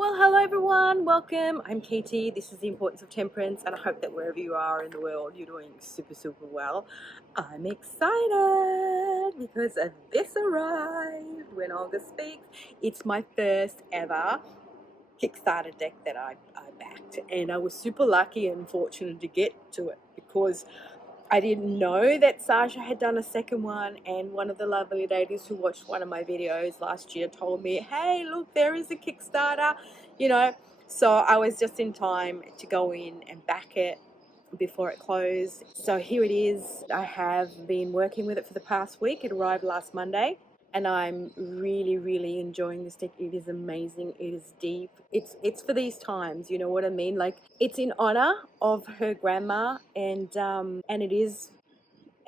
Well, hello everyone, welcome. I'm Katie. This is The Importance of Temperance, and I hope that wherever you are in the world, you're doing super well. I'm excited because this arrived when Olga Speaks. It's my first ever Kickstarter deck that I backed, and I was super lucky and fortunate to get to it because I didn't know that Sasha had done a second one, and one of the lovely ladies who watched one of my videos last year told me, hey, look, there is a Kickstarter, you know. So I was just in time to go in and back it before it closed. So here it is. I have been working with it for the past week. It arrived last Monday. And I'm really enjoying this deck. It is amazing. It is deep. It's for these times, you know what I mean? Like, it's in honor of her grandma, and it is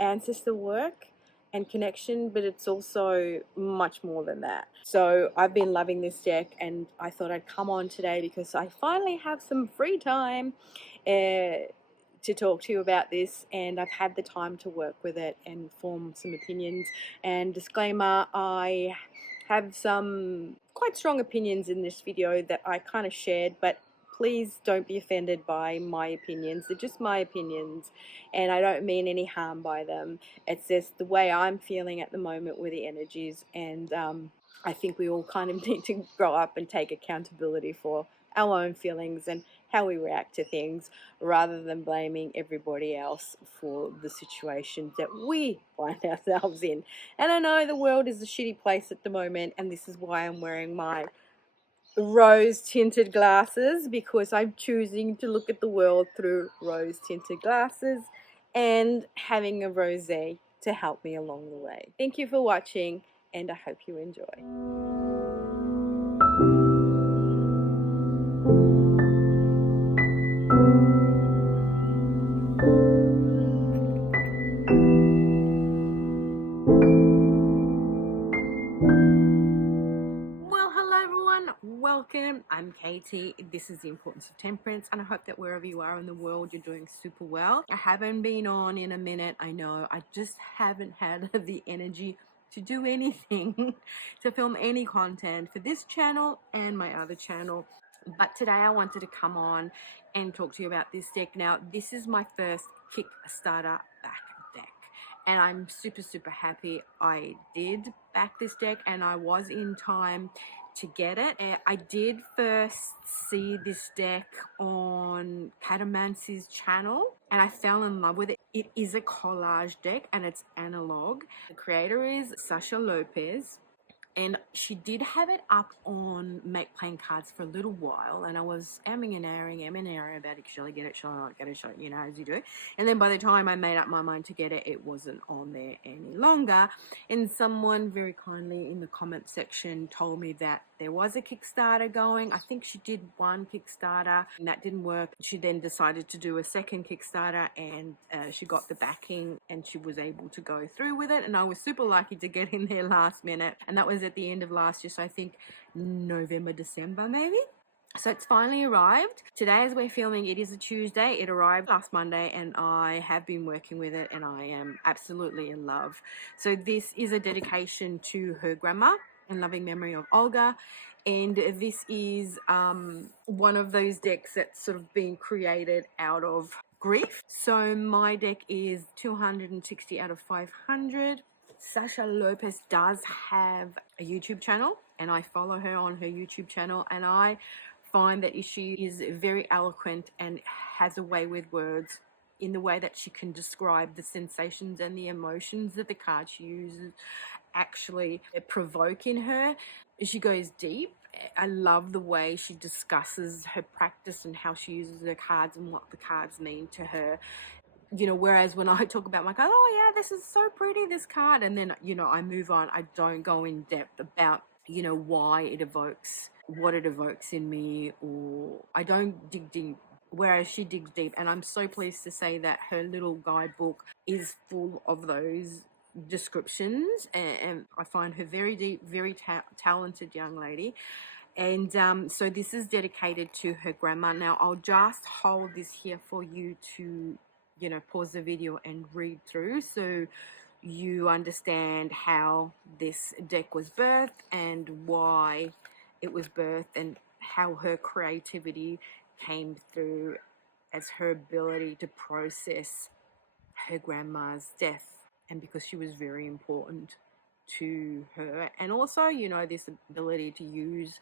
ancestor work and connection, but it's also much more than that. So I've been loving this deck, and I thought I'd come on today because I finally have some free time to talk to you about this, and I've had the time to work with it and form some opinions. And disclaimer, I have some quite strong opinions in this video that I kind of shared, but please don't be offended by my opinions. They're just my opinions, and I don't mean any harm by them. It's just the way I'm feeling at the moment with the energies, and I think we all kind of need to grow up and take accountability for our own feelings and how we react to things, rather than blaming everybody else for the situations that we find ourselves in. And I know the world is a shitty place at the moment, and this is why I'm wearing my rose tinted glasses, because I'm choosing to look at the world through rose tinted glasses and having a rosé to help me along the way. Thank you for watching, and I hope you enjoy. Welcome. I'm Katie. This is The Importance of Temperance, and I hope that wherever you are in the world, you're doing super well. I haven't been on in a minute. I know I just haven't had the energy to do anything, to film any content for this channel and my other channel. But today I wanted to come on and talk to you about this deck. Now, this is my first Kickstarter back deck, and I'm super happy I did back this deck, and I was in time to get it. I did first see this deck on Catamancy's channel, and I fell in love with it. It is a collage deck, and it's analog. The creator is Sasha Lopez, and she did have it up on Make Playing Cards for a little while, and I was emming and airing about it. Shall I get it? Shall I not get it? Shall I, you know, as you do. And then by the time I made up my mind to get it, it wasn't on there any longer. And someone very kindly in the comment section told me that there was a Kickstarter going. I think she did one Kickstarter and that didn't work. She then decided to do a second Kickstarter, and she got the backing and she was able to go through with it. And I was super lucky to get in there last minute, and that was at the end of last year, so I think November, December maybe. So it's finally arrived. Today, as we're filming, it is a Tuesday. It arrived last Monday, and I have been working with it, and I am absolutely in love. So this is a dedication to her grandma in loving memory of Olga. And this is one of those decks that's sort of been created out of grief. So my deck is 260 out of 500. Sasha Lopez does have a YouTube channel, and I follow her on her YouTube channel, and I find that she is very eloquent and has a way with words in the way that she can describe the sensations and the emotions that the card she uses actually provoke in her. She goes deep. I love the way she discusses her practice and how she uses her cards and what the cards mean to her. You know, whereas when I talk about my card, oh yeah, this is so pretty, this card, and then, you know, I move on. I don't go in depth about, you know, why it evokes, what it evokes in me, or I don't dig deep, whereas she digs deep. And I'm so pleased to say that her little guidebook is full of those descriptions, and I find her very deep, very talented young lady. And so this is dedicated to her grandma. Now I'll just hold this here for you to, you know, pause the video and read through, so you understand how this deck was birthed and why it was birthed and how her creativity came through as her ability to process her grandma's death, and because she was very important to her, and also, you know, this ability to use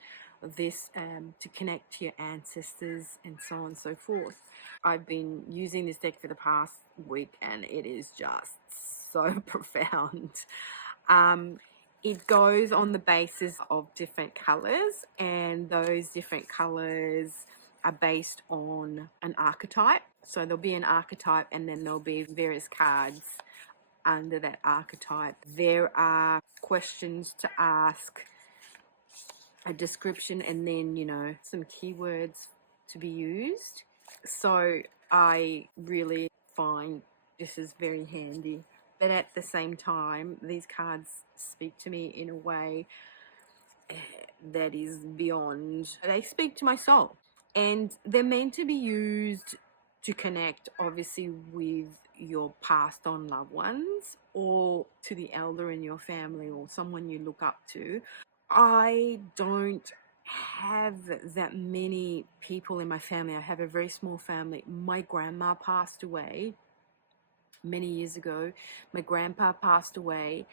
this to connect to your ancestors and so on and so forth. I've been using this deck for the past week and it is just so profound. It goes on the basis of different colors, and those different colors are based on an archetype. So there'll be an archetype and then there'll be various cards under that archetype. There are questions to ask, a description, and then, you know, some keywords to be used. So I really find this is very handy. But at the same time, these cards speak to me in a way that is beyond. They speak to my soul. And they're meant to be used to connect, obviously, with your passed on loved ones, or to the elder in your family, or someone you look up to. I don't have that many people in my family. I have a very small family. My grandma passed away many years ago. My grandpa passed away,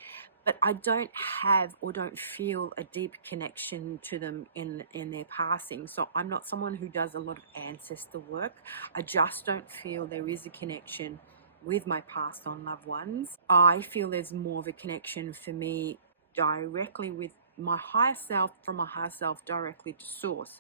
but I don't have or don't feel a deep connection to them in their passing. So I'm not someone who does a lot of ancestor work. I just don't feel there is a connection with my passed on loved ones. I feel there's more of a connection for me directly with my higher self, from my higher self directly to source.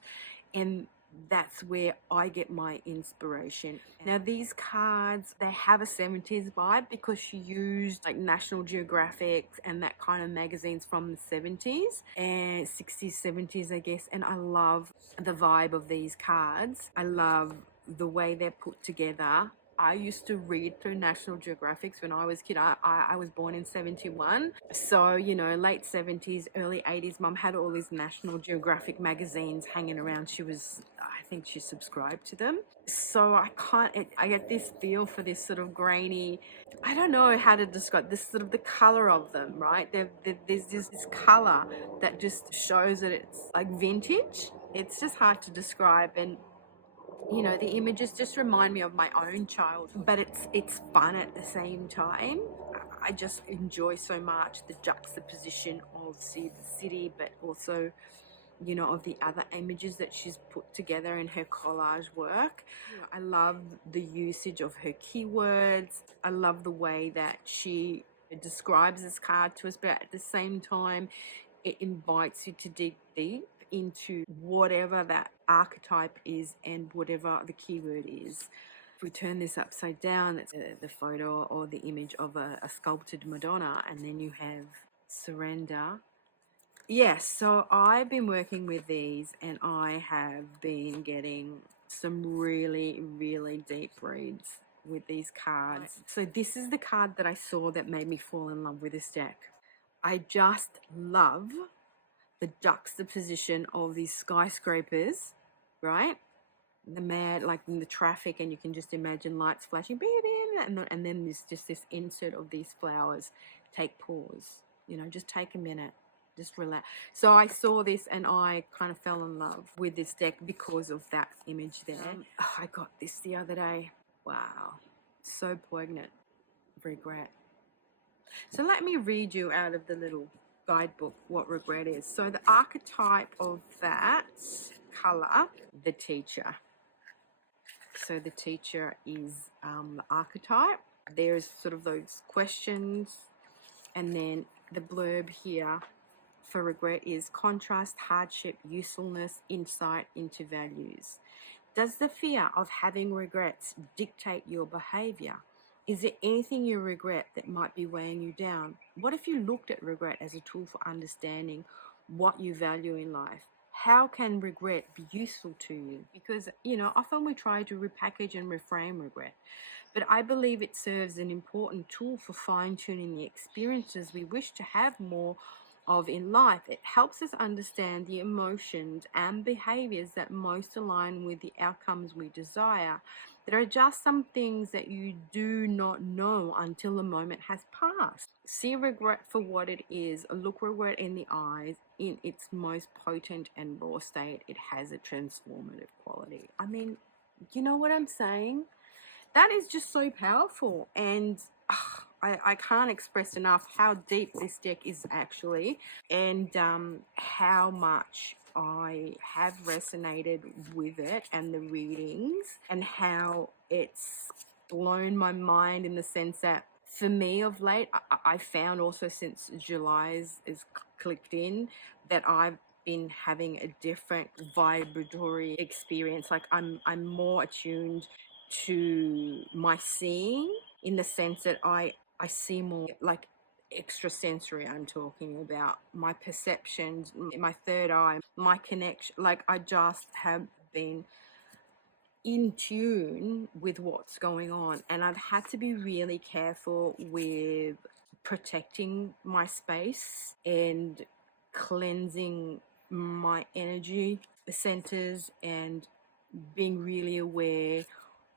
And that's where I get my inspiration. Now these cards, they have a 70s vibe because she used like National Geographic and that kind of magazines from the 70s and 60s, 70s, I guess. And I love the vibe of these cards. I love the way they're put together. I used to read through National Geographics when I was a kid. I was born in 71. So, you know, late 70s, early 80s, Mum had all these National Geographic magazines hanging around. I think she subscribed to them. So I get this feel for this sort of grainy, I don't know how to describe this, sort of the color of them, right? There's this color that just shows that it's like vintage. It's just hard to describe. And you know, the images just remind me of my own childhood, but it's fun at the same time. I just enjoy so much the juxtaposition of the city, but also, you know, of the other images that she's put together in her collage work. I love the usage of her keywords. I love the way that she describes this card to us, but at the same time, it invites you to dig deep into whatever that archetype is and whatever the keyword is. If we turn this upside down, it's the photo or the image of a sculpted Madonna, and then you have surrender. Yes, so I've been working with these and I have been getting some really, really deep reads with these cards. So this is the card that I saw that made me fall in love with this deck. I just love the juxtaposition of these skyscrapers, right? The mad, like in the traffic, and you can just imagine lights flashing, beep, beep, and then there's just this insert of these flowers. Take pause, you know, just take a minute, just relax. So I saw this and I kind of fell in love with this deck because of that image there. I got this the other day. Wow, so poignant. Regret. So let me read you out of the little guidebook what regret is. So the archetype of that color, the teacher. So the teacher is the archetype. There's sort of those questions, and then the blurb here for regret is contrast, hardship, usefulness, insight into values. Does the fear of having regrets dictate your behavior? Is there anything you regret that might be weighing you down? What if you looked at regret as a tool for understanding what you value in life? How can regret be useful to you? Because, you know, often we try to repackage and reframe regret, but I believe it serves an important tool for fine-tuning the experiences we wish to have more of in life. It helps us understand the emotions and behaviors that most align with the outcomes we desire. There are just some things that you do not know until the moment has passed. See regret for what it is. Look regret in the eyes. In its most potent and raw state, it has a transformative quality. I mean, you know what I'm saying? That is just so powerful. And I can't express enough how deep this deck is actually, and how much I have resonated with it and the readings, and how it's blown my mind in the sense that for me of late, I found also since July's is clicked in, that I've been having a different vibratory experience. Like I'm more attuned to my seeing, in the sense that I see more, like extrasensory. I'm talking about my perceptions, my third eye, my connection. Like I just have been in tune with what's going on, and I've had to be really careful with protecting my space and cleansing my energy centers, and being really aware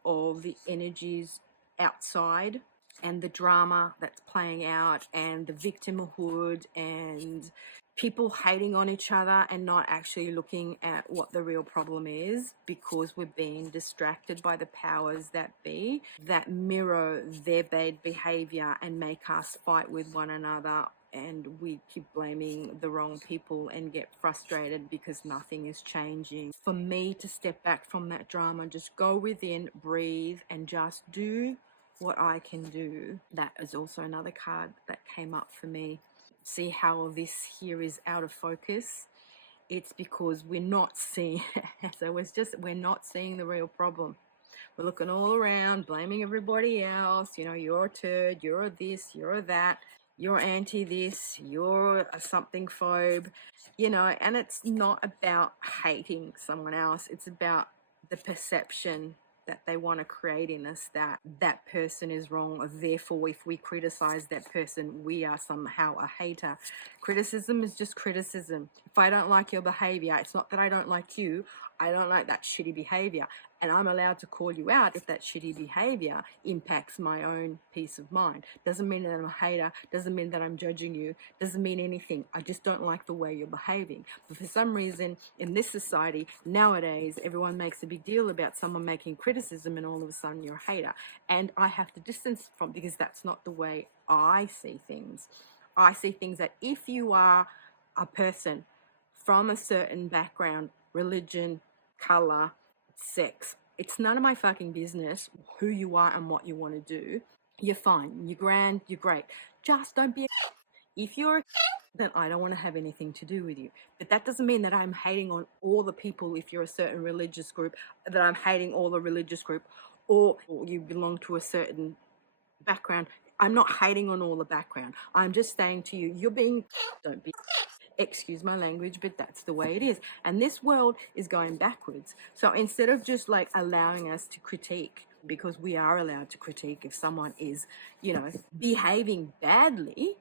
of the energies outside, and the drama that's playing out, and the victimhood, and people hating on each other and not actually looking at what the real problem is, because we're being distracted by the powers that be, that mirror their bad behavior and make us fight with one another, and we keep blaming the wrong people and get frustrated because nothing is changing. For me to step back from that drama, just go within, breathe, and just do what I can do. That is also another card that came up for me. See how this here is out of focus? It's because we're not seeing we're not seeing the real problem. We're looking all around, blaming everybody else. You know, you're a turd, you're a this, you're a that, you're anti this, you're a something phobe, you know. And it's not about hating someone else, it's about the perception that they want to create in us, that that person is wrong, therefore if we criticize that person, we are somehow a hater. Criticism is just criticism. If I don't like your behavior, it's not that I don't like you, I don't like that shitty behavior, and I'm allowed to call you out if that shitty behavior impacts my own peace of mind. Doesn't mean that I'm a hater, doesn't mean that I'm judging you, doesn't mean anything. I just don't like the way you're behaving. But for some reason, in this society, nowadays, everyone makes a big deal about someone making criticism, and all of a sudden you're a hater. And I have to distance from, because that's not the way I see things. I see things that if you are a person from a certain background, religion, color, sex, it's none of my fucking business who you are and what you want to do. You're fine, you're grand, you're great. Just don't be if you're a then I don't want to have anything to do with you. But that doesn't mean that I'm hating on all the people. If you're a certain religious group, that I'm hating all the religious group, or you belong to a certain background. I'm not hating on all the background. I'm just saying to you, you're being, don't be, excuse my language, but that's the way it is. And this world is going backwards. So instead of just like allowing us to critique, because we are allowed to critique if someone is, you know, behaving badly,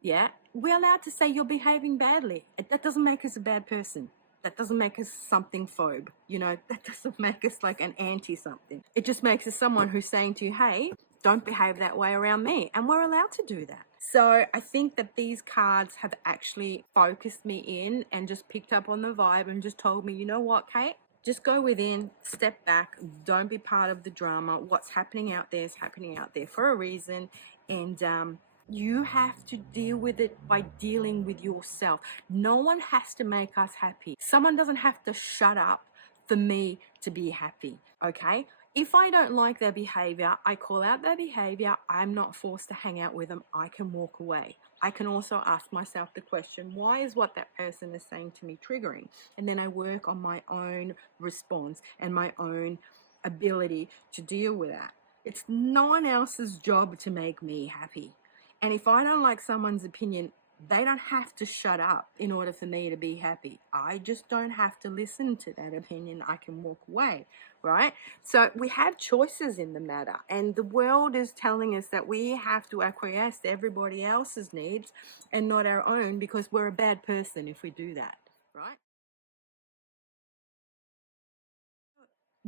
yeah, we're allowed to say you're behaving badly. That doesn't make us a bad person. That doesn't make us something phobe, you know, that doesn't make us like an anti something. It just makes us someone who's saying to you, hey, don't behave that way around me. And we're allowed to do that. So I think that these cards have actually focused me in and just picked up on the vibe and just told me, you know what, Kate? Just go within, step back, don't be part of the drama. What's happening out there is happening out there for a reason. And you have to deal with it by dealing with yourself. No one has to make us happy. Someone doesn't have to shut up for me to be happy, okay? If I don't like their behavior, I call out their behavior. I'm not forced to hang out with them. I can walk away. I can also ask myself the question, why is what that person is saying to me triggering? And then I work on my own response and my own ability to deal with that. It's no one else's job to make me happy. And if I don't like someone's opinion, they don't have to shut up in order for me to be happy. I just don't have to listen to that opinion. I can walk away, right? So we have choices in the matter. And the world is telling us that we have to acquiesce to everybody else's needs and not our own, because we're a bad person if we do that, right?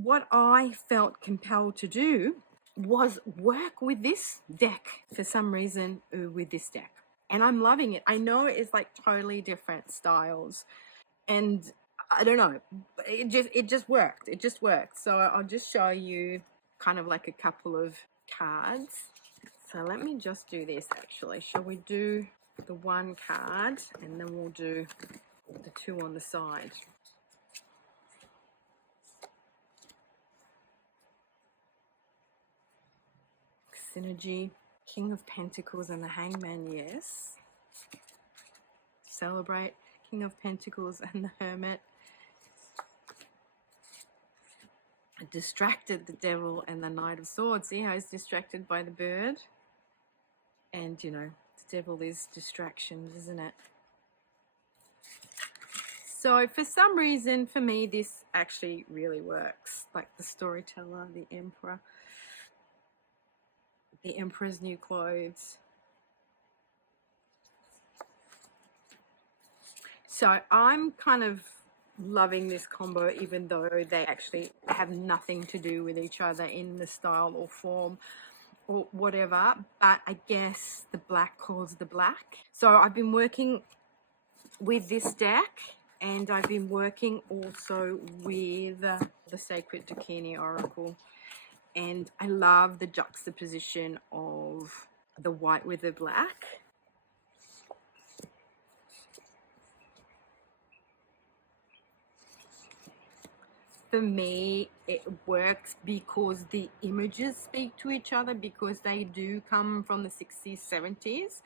what I felt compelled to do was work with this deck for some reason, with this deck. And I'm loving it. I know it's like totally different styles, and I don't know, it just worked. It just worked. So I'll just show you kind of like a couple of cards. So let me just do this actually. Shall we do the one card and then we'll do the two on the side? Synergy, King of Pentacles and the Hangman, yes. Celebrate, King of Pentacles and the Hermit. Distracted, the Devil and the Knight of Swords. See how he's distracted by the bird? And, you know, the devil is distractions, isn't it? So for some reason, for me, this actually really works. Like the storyteller, the emperor, the emperor's new clothes. So I'm kind of loving this combo, even though they actually have nothing to do with each other in the style or form or whatever. But I guess the black calls the black. So I've been working with this deck, and I've been working also with the Sacred Dakini Oracle. And I love the juxtaposition of the white with the black. For me, it works because the images speak to each other, because they do come from the 60s, 70s.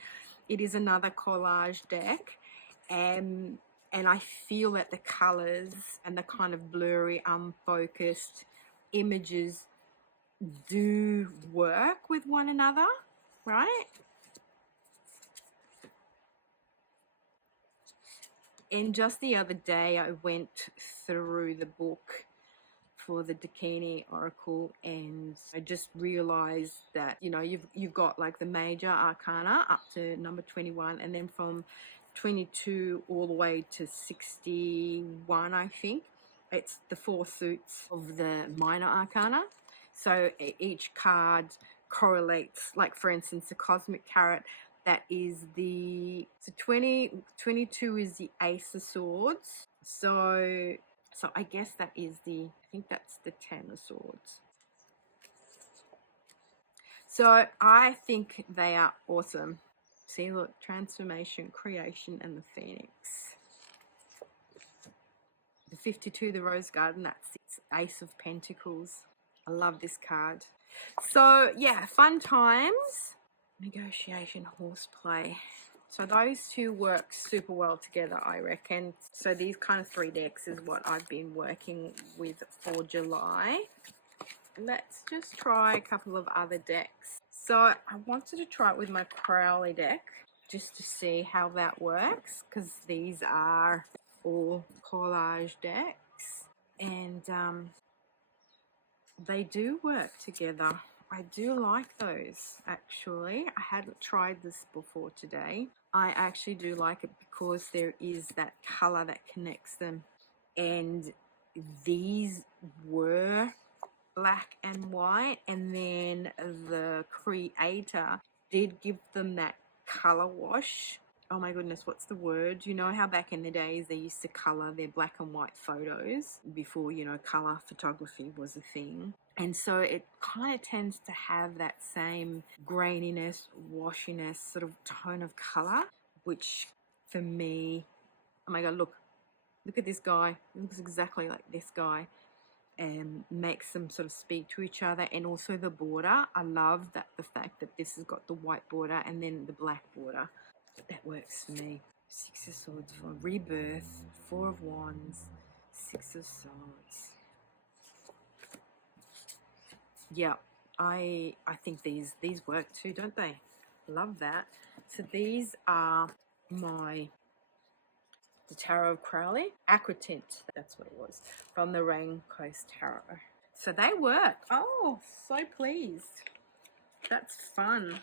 It is another collage deck. And I feel that the colors and the kind of blurry, unfocused images do work with one another, right? And just the other day, I went through the book for the Dakini Oracle, and I just realized that, you know, you've got like the major arcana up to number 21, and then from 22 all the way to 61, I think it's the four suits of the minor arcana. So each card correlates, like for instance the cosmic carrot, that is the, so 22 is the ace of swords. So I guess that is the, I think that's the 10 of swords. So I think they are awesome. See, look, transformation, creation, and the phoenix. The 52, the rose garden, that's the ace of pentacles. I love this card. So yeah, fun times. Negotiation, horseplay. So those two work super well together, I reckon. So these kind of three decks is what I've been working with for July. Let's just try a couple of other decks. So I wanted to try it with my Crowley deck just to see how that works, because these are all collage decks, and they do work together. I do like those, actually. I hadn't tried this before today. I actually do like it because there is that color that connects them, and these were black and white, and then the creator did give them that color wash. Oh my goodness, what's the word? You know how back in the days they used to color their black and white photos before, you know, color photography was a thing. And so it kind of tends to have that same graininess, washiness sort of tone of color, which for me, oh my God, look at this guy. It looks exactly like this guy. And makes them sort of speak to each other. And also the border, I love that, the fact that this has got the white border and then the black border. That works for me. 6 of Swords for rebirth, 4 of Wands, 6 of Swords. Yeah, I think these work too, don't they? Love that. So these are the Tarot of Crowley, Aquatint, that's what it was, from the Rain Coast Tarot. So they work. Oh, so pleased. That's fun.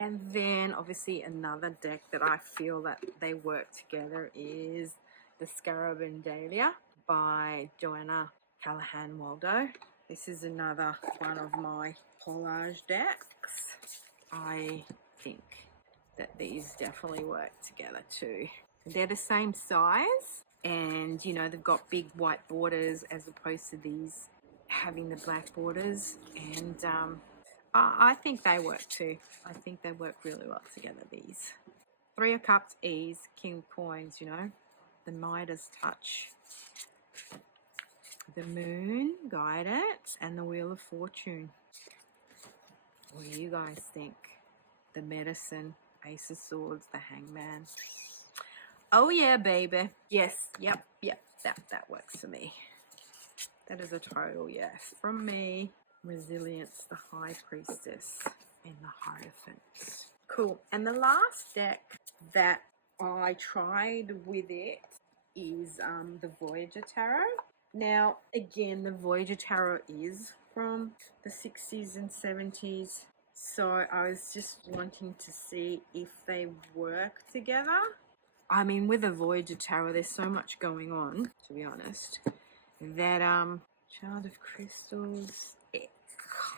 And then obviously another deck that I feel that they work together is the Scarab and Dahlia by Joanna Callahan Waldo. This is another one of my collage decks. I think that these definitely work together too. They're the same size, and you know, they've got big white borders as opposed to these having the black borders, and I think they work too. I think they work really well together, these. Three of Cups, Ease, King of Coins, you know, the Midas touch, the Moon, Guidance, and the Wheel of Fortune. What do you guys think? The Medicine, Ace of Swords, the Hangman. Oh yeah, baby. Yes, yep, that works for me. That is a total yes from me. Resilience, the High Priestess, and the Hierophant. Cool. And the last deck that I tried with it is the Voyager Tarot. Now, again, the Voyager Tarot is from the 60s and 70s. So I was just wanting to see if they work together. I mean, with the Voyager Tarot, there's so much going on, to be honest, that Child of Crystals, it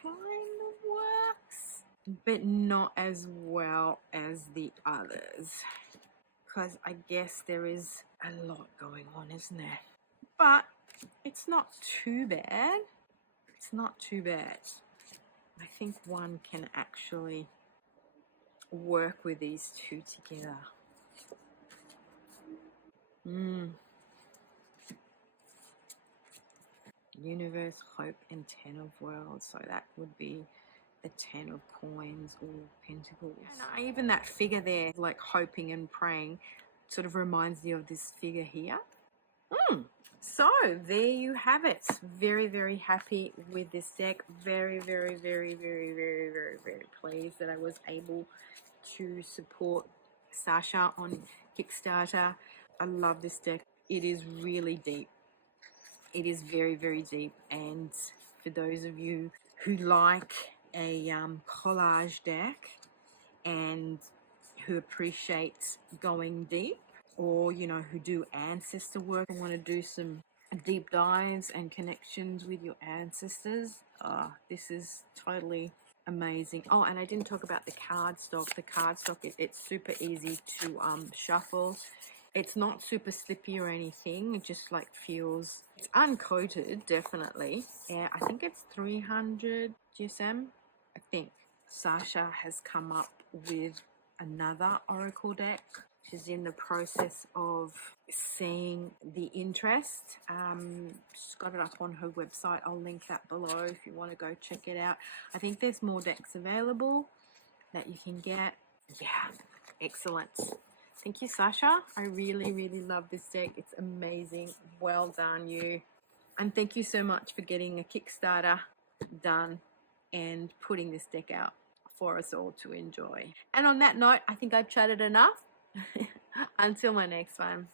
kind of works, but not as well as the others, because I guess there is a lot going on, isn't there? But it's not too bad. It's not too bad. I think one can actually work with these two together. Universe, Hope, and 10 of Worlds. So that would be the 10 of Coins or Pentacles. And even that figure there, like hoping and praying, sort of reminds me of this figure here. So there you have it. Very, very happy with this deck. Very, very, very, very, very, very, very pleased that I was able to support Sasha on Kickstarter. I love this deck. It is really deep. It is very, very deep. And for those of you who like a collage deck and who appreciate going deep, or you know, who do ancestor work and want to do some deep dives and connections with your ancestors, this is totally amazing. Oh, and I didn't talk about the cardstock. The cardstock, it's super easy to shuffle. It's not super slippy or anything. It just like feels, it's uncoated, definitely. Yeah, I think it's 300 GSM. I think Sasha has come up with another Oracle deck. She's in the process of seeing the interest. She's got it up on her website. I'll link that below if you want to go check it out. I think there's more decks available that you can get. Yeah, excellent. Thank you, Sasha. I really, really love this deck. It's amazing. Well done, you. And thank you so much for getting a Kickstarter done and putting this deck out for us all to enjoy. And on that note, I think I've chatted enough. Until my next one.